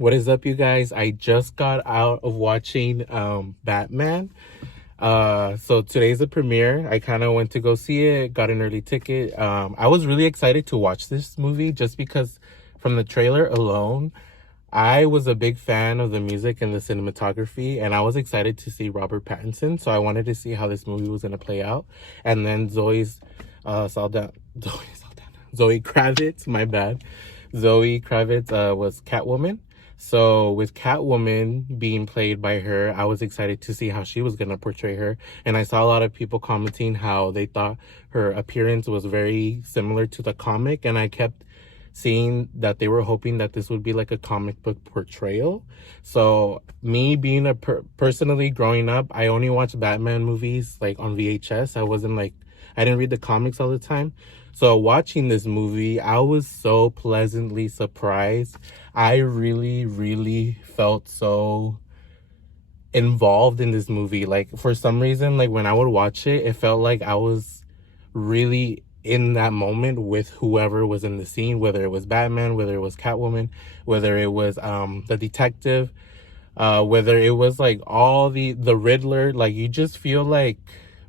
What is up, you guys? I just got out of watching Batman. So today's the premiere. I kind of went to go see it, got an early ticket. I was really excited to watch this movie just because from the trailer alone, I was a big fan of the music and the cinematography, and I was excited to see Robert Pattinson. So I wanted to see how this movie was going to play out. And then Zoe Kravitz, my bad. Zoe Kravitz was Catwoman. So with Catwoman being played by her, I was excited to see how she was going to portray her. And I saw a lot of people commenting how they thought her appearance was very similar to the comic. And I kept seeing that they were hoping that this would be like a comic book portrayal. So me being personally growing up, I only watched Batman movies like on VHS. I didn't read the comics all the time. So watching this movie, I was so pleasantly surprised. I really, really felt so involved in this movie. Like for some reason, like when I would watch it, it felt like I was really in that moment with whoever was in the scene, whether it was Batman, whether it was Catwoman, whether it was the detective, whether it was like all the Riddler. Like you just feel like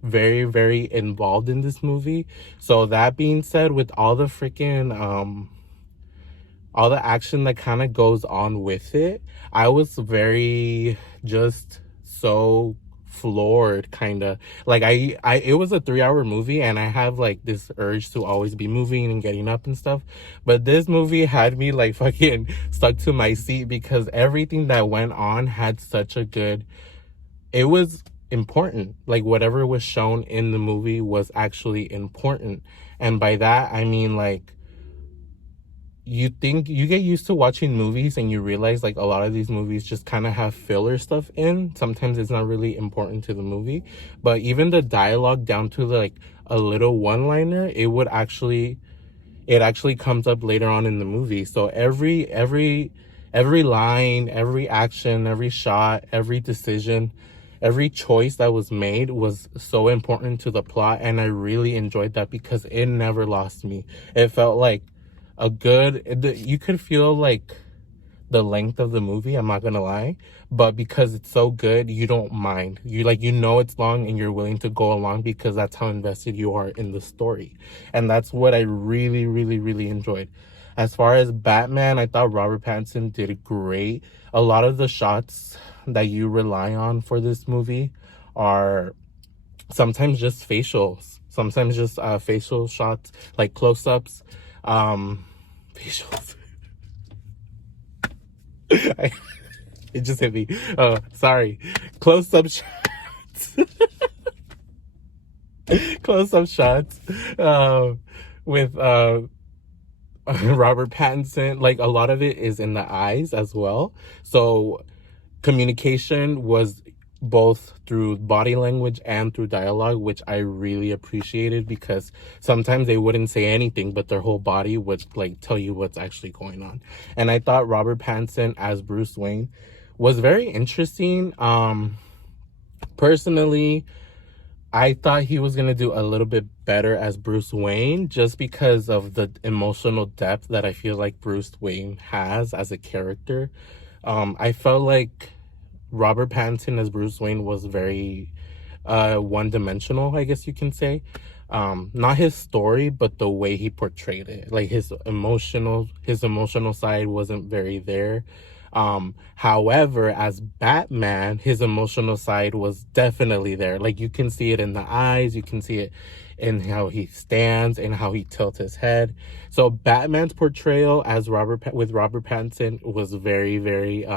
very, very involved in this movie. So that being said, with all the freaking all the action that kind of goes on with it, I was very just so floored, kind of like I it was a 3-hour movie, and I have like this urge to always be moving and getting up and stuff, but this movie had me like fucking stuck to my seat because everything that went on had such a good, it was important. Like whatever was shown in the movie was actually important. And by that I mean, like, you get used to watching movies and you realize like a lot of these movies just kind of have filler stuff in. Sometimes it's not really important to the movie, but even the dialogue down to like a little one-liner, it actually comes up later on in the movie. So every line, every action, every shot, every decision, every choice that was made was so important to the plot, and I really enjoyed that because it never lost me. It felt like you could feel like the length of the movie, I'm not gonna lie, but because it's so good, you don't mind. You know it's long and you're willing to go along because that's how invested you are in the story. And that's what I really, really, really enjoyed. As far as Batman, I thought Robert Pattinson did great. A lot of the shots that you rely on for this movie are sometimes just facial shots, like close-ups, facials. It just hit me. Oh, sorry. Close-up shots. Close-up shots with Robert Pattinson. Like a lot of it is in the eyes as well. So communication was both through body language and through dialogue, which I really appreciated because sometimes they wouldn't say anything, but their whole body would like tell you what's actually going on. And I thought Robert Pattinson as Bruce Wayne was very interesting. Personally, I thought he was going to do a little bit better as Bruce Wayne just because of the emotional depth that I feel like Bruce Wayne has as a character. I felt like Robert Pattinson as Bruce Wayne was very one-dimensional, I guess you can say. Not his story, but the way he portrayed it. Like his emotional side wasn't very there. However, as Batman, his emotional side was definitely there. Like you can see it in the eyes, you can see it in how he stands and how he tilts his head. So Batman's portrayal as with Robert Pattinson was very, very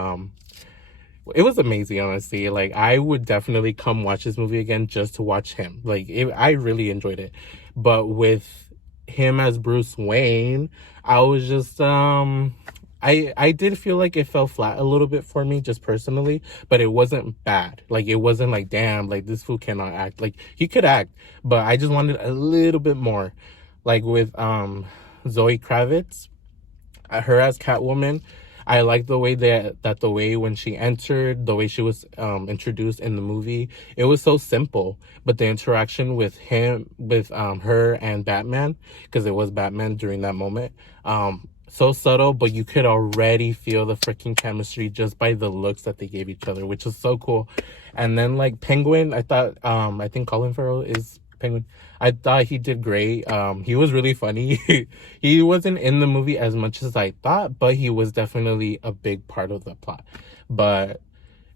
it was amazing, honestly. Like I would definitely come watch this movie again just to watch him. I really enjoyed it. But with him as Bruce Wayne, I was just I did feel like it fell flat a little bit for me, just personally, but it wasn't bad. Like it wasn't like, damn, like this fool cannot act. Like he could act, but I just wanted a little bit more. Like with Zoe Kravitz, her as Catwoman, I like the way the way when she entered, the way she was introduced in the movie, it was so simple. But the interaction with her and Batman, because it was Batman during that moment, so subtle, but you could already feel the freaking chemistry just by the looks that they gave each other, which is so cool. And then like Penguin, I thought I think Colin Farrell is Penguin. I thought he did great. He was really funny. He wasn't in the movie as much as I thought, but he was definitely a big part of the plot. But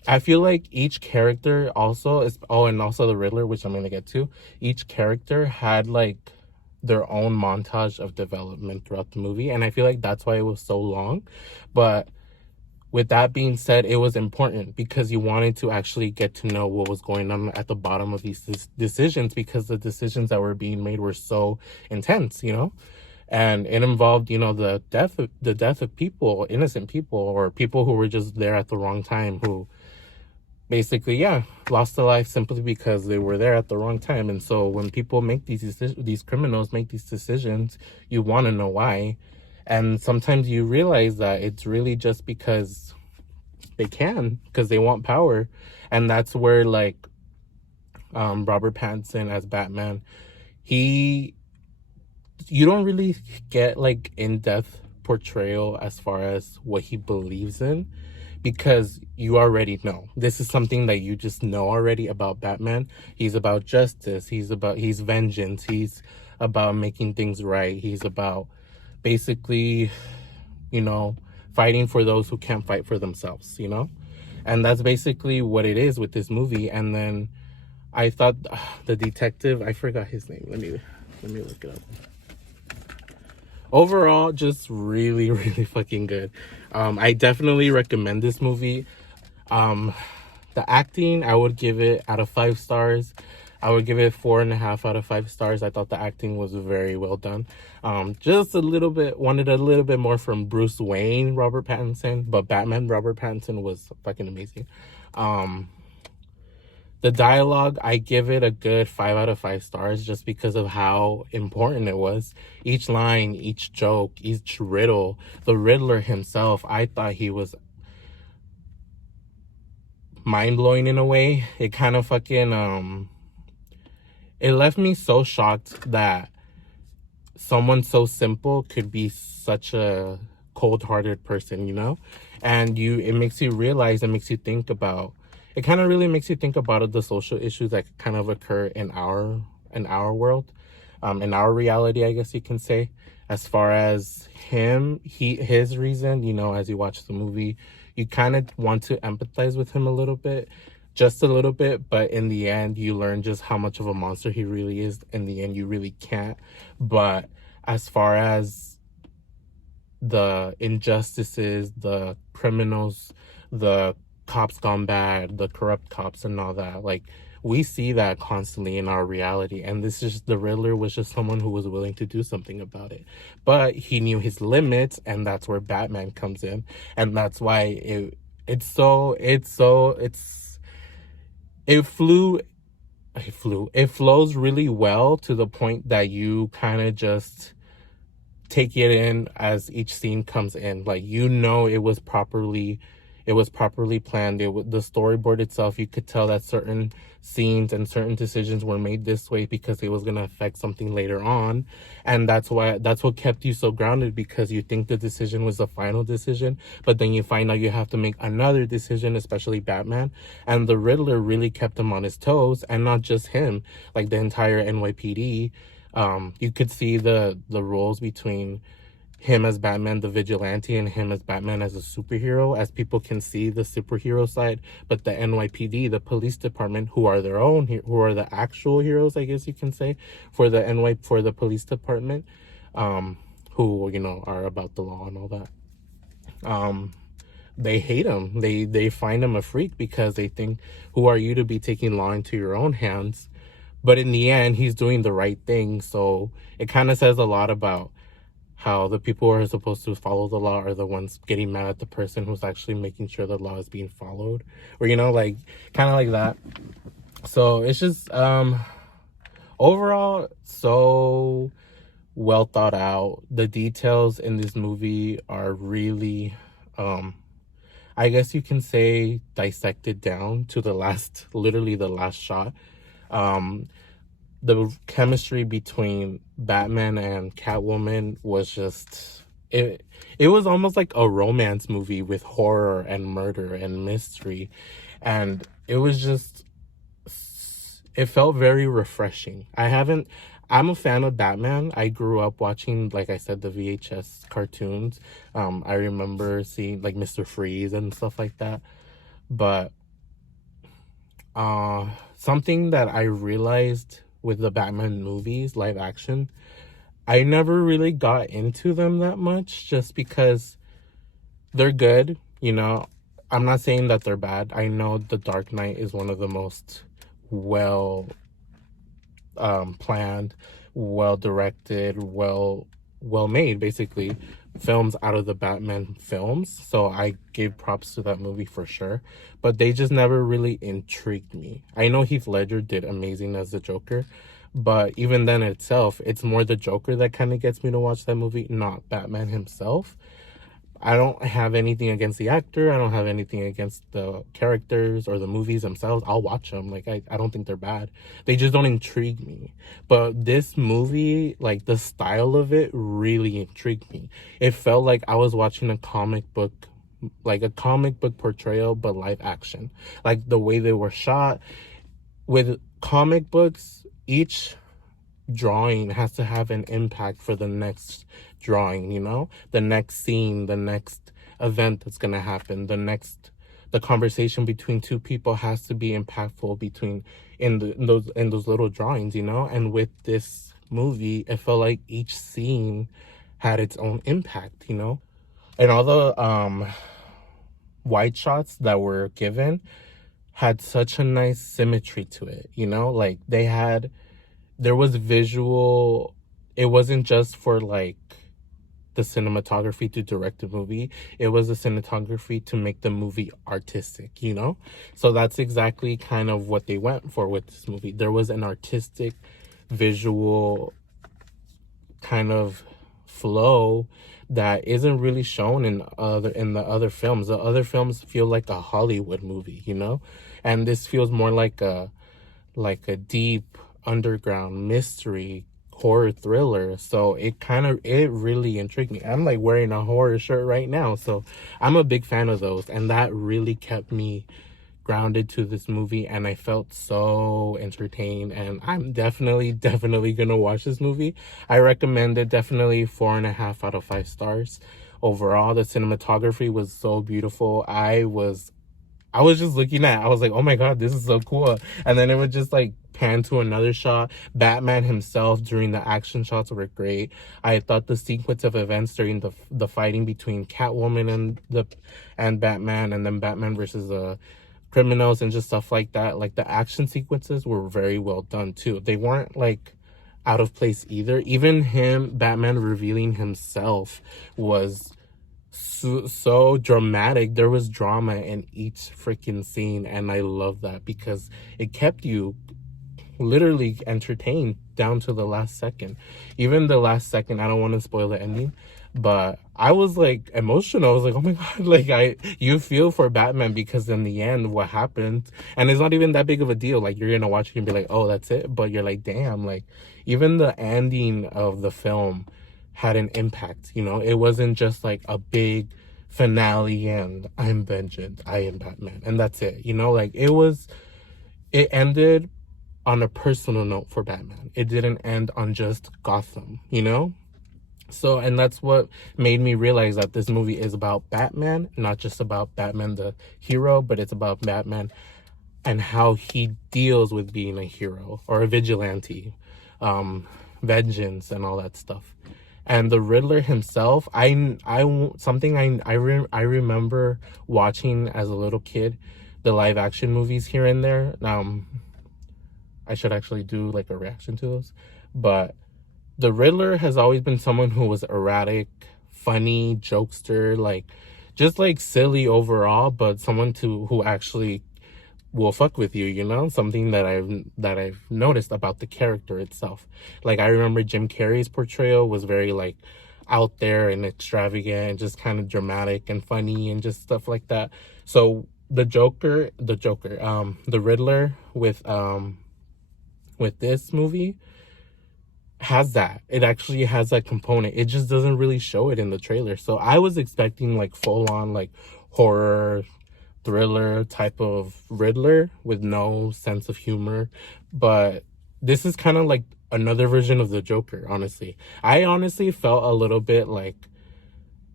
I feel like each character also is, oh, and also the Riddler, which I'm gonna get to. Each character had like their own montage of development throughout the movie, and I feel like that's why it was so long. But with that being said, it was important because you wanted to actually get to know what was going on at the bottom of these decisions, because the decisions that were being made were so intense, you know. And it involved, you know, the death of people, innocent people, or people who were just there at the wrong time, who basically, yeah, lost their life simply because they were there at the wrong time. And so when people make these criminals make these decisions, you want to know why. And sometimes you realize that it's really just because they can, because they want power. And that's where like Robert Pattinson as Batman, you don't really get like in-depth portrayal as far as what he believes in, because you already know. This is something that you just know already about Batman. He's about justice. He's vengeance. He's about making things right. He's about basically, you know, fighting for those who can't fight for themselves, you know? And that's basically what it is with this movie. And then I thought the detective, I forgot his name. Let me look it up. Overall, just really, really fucking good. I definitely recommend this movie. The acting, I would give it out of 5 stars. I would give it 4.5 out of 5 stars. I thought the acting was very well done. Just wanted a little bit more from Bruce Wayne, Robert Pattinson, but Batman, Robert Pattinson was fucking amazing. The dialogue, I give it a good 5 out of 5 stars just because of how important it was. Each line, each joke, each riddle, the Riddler himself, I thought he was mind-blowing in a way. It kind of fucking, it left me so shocked that someone so simple could be such a cold-hearted person, you know? And it makes you realize, it makes you think about, it kind of really makes you think about the social issues that kind of occur in our world, in our reality, I guess you can say. As far as his reason, you know, as you watch the movie, you kind of want to empathize with him a little bit, just a little bit, but in the end, you learn just how much of a monster he really is. In the end, you really can't. But as far as the injustices, the criminals, the cops gone bad, the corrupt cops and all that, like, we see that constantly in our reality. And the Riddler was just someone who was willing to do something about it, but he knew his limits, and that's where Batman comes in. And that's why it flows really well, to the point that you kind of just take it in as each scene comes in. Like, you know, it was properly planned. The storyboard itself, you could tell that certain scenes and certain decisions were made this way because it was going to affect something later on. And that's what kept you so grounded, because you think the decision was the final decision, but then you find out you have to make another decision, especially Batman. And the Riddler really kept him on his toes, and not just him, like the entire NYPD. You could see the roles between him as Batman, the vigilante, and him as Batman as a superhero, as people can see the superhero side. But the NYPD, the police department, who are the actual heroes, I guess you can say, for the police department, who, you know, are about the law and all that. They hate him. They find him a freak, because they think, who are you to be taking law into your own hands? But in the end, he's doing the right thing. So it kind of says a lot about how the people who are supposed to follow the law are the ones getting mad at the person who's actually making sure the law is being followed, or, you know, like, kind of like that. So it's just overall so well thought out. The details in this movie are really I guess you can say dissected down to literally the last shot. The chemistry between Batman and Catwoman was just it it was almost like a romance movie with horror and murder and mystery, and it was just, it felt very refreshing. I'm a fan of Batman. I grew up watching, like I said, the VHS cartoons. I remember seeing like Mr. Freeze and stuff like that. But something that I realized with the Batman movies, live action, I never really got into them that much just because they're good, you know. I'm not saying that they're bad. I know The Dark Knight is one of the most well planned, well directed, well made, basically, films out of the Batman films. So I gave props to that movie for sure. But they just never really intrigued me. I know Heath Ledger did amazing as the Joker, but even then itself, it's more the Joker that kind of gets me to watch that movie, not Batman himself. I don't have anything against the actor. I don't have anything against the characters or the movies themselves. I'll watch them. Like, I don't think they're bad. They just don't intrigue me. But this movie, like, the style of it really intrigued me. It felt like I was watching a comic book, like a comic book portrayal, but live action. Like, the way they were shot. With comic books, each drawing has to have an impact for the next drawing, you know, the next scene, the next event that's going to happen, the conversation between two people has to be impactful between in those little drawings, you know. And with this movie, it felt like each scene had its own impact, you know. And all the wide shots that were given had such a nice symmetry to it, you know. Like, there was visual. It wasn't just for like the cinematography to direct the movie. It was the cinematography to make the movie artistic, you know? So that's exactly kind of what they went for with this movie. There was an artistic visual kind of flow that isn't really shown in the other films. The other films feel like a Hollywood movie, you know? And this feels more like a deep underground mystery horror thriller. So it really intrigued me. I'm like wearing a horror shirt right now, so I'm a big fan of those, and that really kept me grounded to this movie, and I felt so entertained. And I'm definitely gonna watch this movie. I recommend it. Definitely 4.5 out of 5 stars overall. The cinematography was so beautiful. I was just looking at it. I was like, oh my God, this is so cool. And then it would just like pan to another shot. Batman himself during the action shots were great. I thought the sequence of events during the fighting between Catwoman and Batman, and then Batman versus the criminals and just stuff like that. Like, the action sequences were very well done too. They weren't like out of place either. Even Batman revealing himself was so dramatic. There was drama in each freaking scene, and I love that because it kept you literally entertained down to the last second. Even the last second, I don't want to spoil the ending, but I was like emotional. I was like, oh my God, like you feel for Batman, because in the end, what happened, and it's not even that big of a deal. Like, you're gonna watch it and be like, oh, that's it. But you're like, damn, like, even the ending of the film had an impact, you know. It wasn't just like a big finale and I'm vengeance, I am Batman, and that's it, you know. Like, it ended on a personal note for Batman. It didn't end on just Gotham, you know? So, and that's what made me realize that this movie is about Batman, not just about Batman the hero, but it's about Batman and how he deals with being a hero or a vigilante, vengeance and all that stuff. And the Riddler himself, I remember watching as a little kid, the live action movies here and there. I should actually do like a reaction to those. But the Riddler has always been someone who was erratic, funny, jokester, like just like silly overall, but someone who actually will fuck with you, you know. Something that I've noticed about the character itself. Like, I remember Jim Carrey's portrayal was very like out there and extravagant and just kind of dramatic and funny and just stuff like that. So the Riddler with this movie, has that. It actually has that component. It just doesn't really show it in the trailer. So I was expecting like full on like horror thriller type of Riddler with no sense of humor, but this is kind of like another version of the Joker, honestly. I honestly felt a little bit like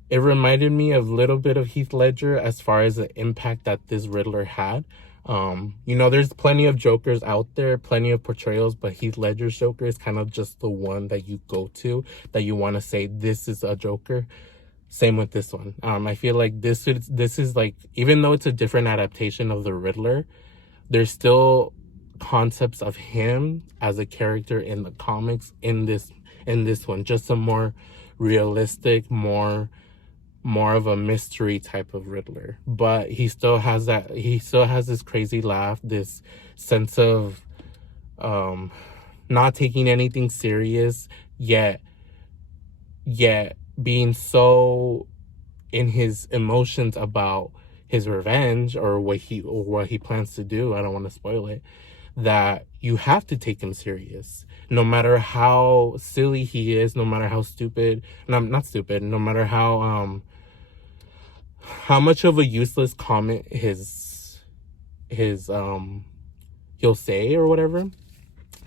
it reminded me of a little bit of Heath Ledger as far as the impact that this Riddler had. There's plenty of Jokers out there, plenty of portrayals, but Heath Ledger's Joker is kind of just the one that you go to, that you want to say, this is a Joker. Same with this one. I feel like this is like, even though it's a different adaptation of the Riddler, there's still concepts of him as a character in the comics in this one. Just a more realistic, more of a mystery type of Riddler. But he still has this crazy laugh, this sense of not taking anything serious, yet being so in his emotions about his revenge or what he plans to do. I don't want to spoil it, that you have to take him serious no matter how silly he is, no matter how stupid, no, not stupid, no matter how much of a useless comment his he'll say or whatever.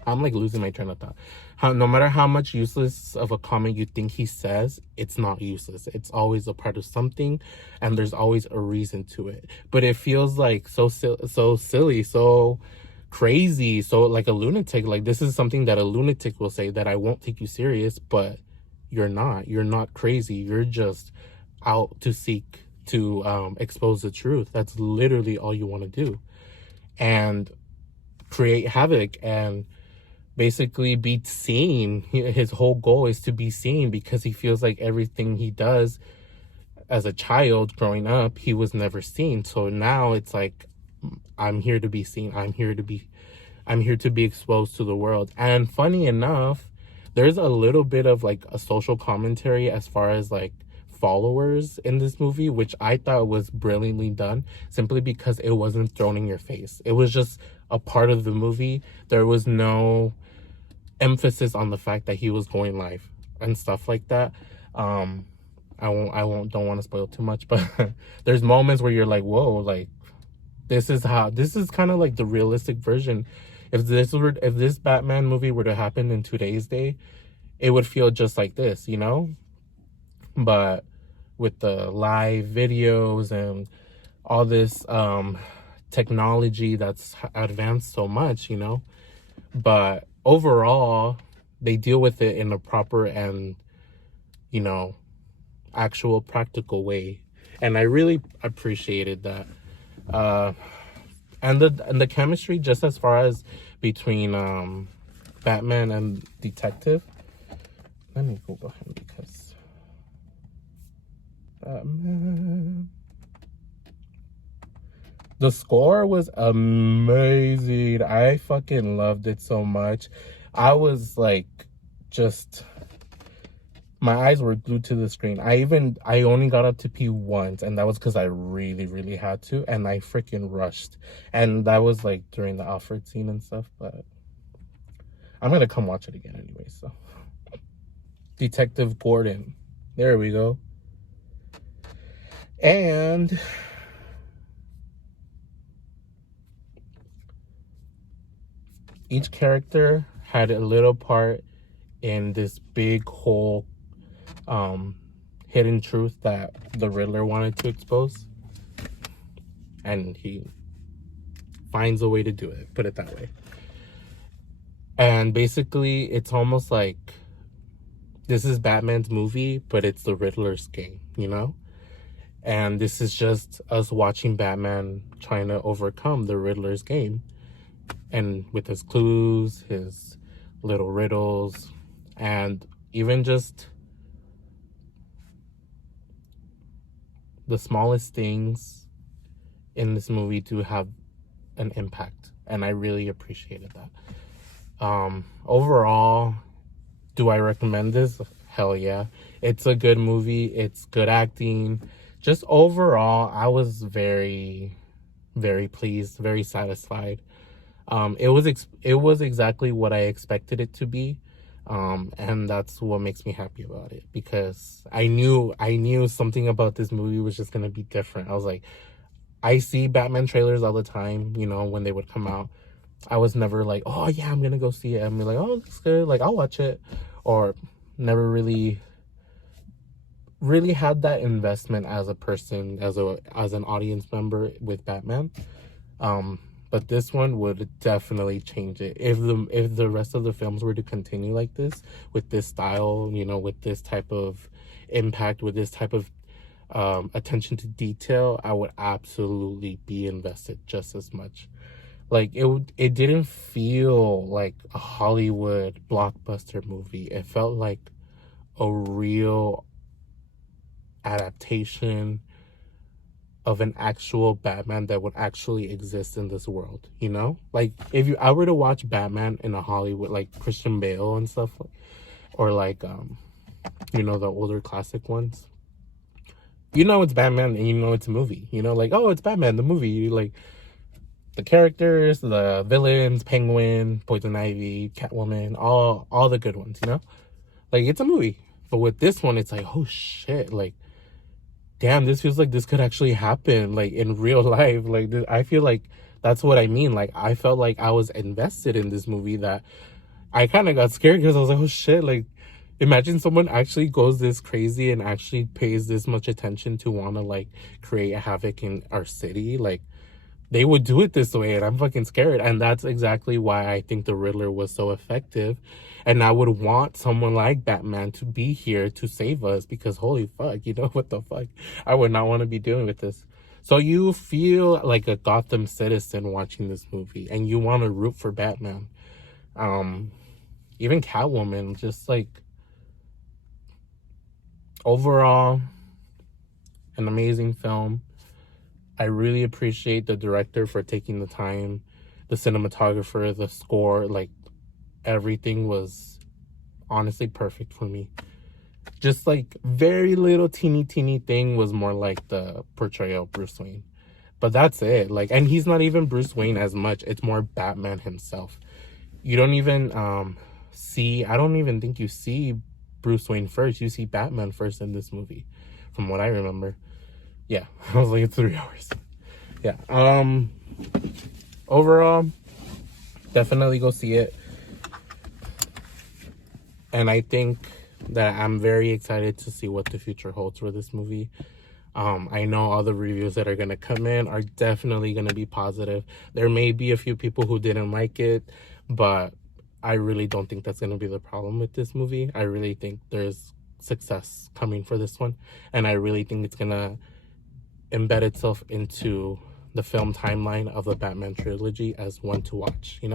I'm like losing my train of thought. No matter how much useless of a comment you think he says, it's not useless. It's always a part of something, and there's always a reason to it. But it feels like so silly, so crazy, so like a lunatic. Like, this is something that a lunatic will say, that I won't take you serious, but you're not. You're not crazy. You're just out to seek to expose the truth. That's literally all you want to do, and create havoc and basically be seen. His whole goal is to be seen, because he feels like everything he does as a child growing up, he was never seen. So now it's like, I'm here to be seen. I'm here to be exposed to the world. And funny enough, there's a little bit of like a social commentary as far as like followers in this movie, which I thought was brilliantly done, simply because it wasn't thrown in your face. It was just a part of the movie. There was no emphasis on the fact that he was going live and stuff like that. Don't want to spoil too much, but there's moments where you're like, whoa, like this is kind of like the realistic version. If this Batman movie were to happen in today's day, it would feel just like this, but with the live videos and all this technology that's advanced so much, but overall they deal with it in a proper and actual practical way, and I really appreciated that. And the chemistry, just as far as between Batman and detective. Let me go behind, because Batman, the score was amazing. I fucking loved it so much. I was like, just, my eyes were glued to the screen. I only got up to pee once, and that was because I really, really had to, and I freaking rushed. And that was like during the Alfred scene and stuff, but I'm gonna come watch it again anyway, so. Detective Gordon. There we go. And each character had a little part in this big whole hidden truth that the Riddler wanted to expose, and he finds a way to do it, put it that way. And basically it's almost like this is Batman's movie, but it's the Riddler's game, and this is just us watching Batman trying to overcome the Riddler's game, and with his clues, his little riddles, and even just the smallest things in this movie do have an impact, and I really appreciated that. Overall, do I recommend this? Hell yeah. It's a good movie. It's good acting. Just overall, I was very, very pleased, very satisfied. It was exactly what I expected it to be. And that's what makes me happy about it, because I knew something about this movie was just gonna be different. I was like, I see Batman trailers all the time, you know, when they would come out. I was never like, oh yeah, I'm gonna go see it. I'm like, oh, looks good, like I'll watch it. Or never really had that investment as a person, as an audience member with Batman. But this one would definitely change it if the rest of the films were to continue like this, with this style, you know, with this type of impact, with this type of attention to detail. I would absolutely be invested just as much. Like it didn't feel like a Hollywood blockbuster movie. It felt like a real adaptation of an actual Batman that would actually exist in this world, you know? Like if I were to watch Batman in a Hollywood, like Christian Bale and stuff, or like you know, the older classic ones, you know it's Batman and you know it's a movie, you know, like, oh, it's Batman the movie. You like the characters, the villains, Penguin, Poison Ivy, Catwoman, all the good ones, you know? Like it's a movie. But with this one, it's like, oh shit, like damn, this feels like this could actually happen, like in real life. Like I feel like that's what I mean. Like I felt like I was invested in this movie, that I kind of got scared because I was like, oh shit, like imagine someone actually goes this crazy and actually pays this much attention to want to like create havoc in our city. Like they would do it this way, and I'm fucking scared. And that's exactly why I think the Riddler was so effective. And I would want someone like Batman to be here to save us, because holy fuck, you know, what the fuck? I would not want to be dealing with this. So you feel like a Gotham citizen watching this movie, and you want to root for Batman. Even Catwoman, just like overall, an amazing film. I really appreciate the director for taking the time, the cinematographer, the score, like everything was honestly perfect for me. Just like very little teeny thing was more like the portrayal of Bruce Wayne. But that's it. Like, and he's not even Bruce Wayne as much. It's more Batman himself. You don't even I don't even think you see Bruce Wayne first. You see Batman first in this movie, from what I remember. Yeah, I was like, it's 3 hours. Yeah. Overall, definitely go see it. And I think that I'm very excited to see what the future holds for this movie. I know all the reviews that are going to come in are definitely going to be positive. There may be a few people who didn't like it, but I really don't think that's going to be the problem with this movie. I really think there's success coming for this one. And I really think it's going to embed itself into the film timeline of the Batman trilogy as one to watch, you know?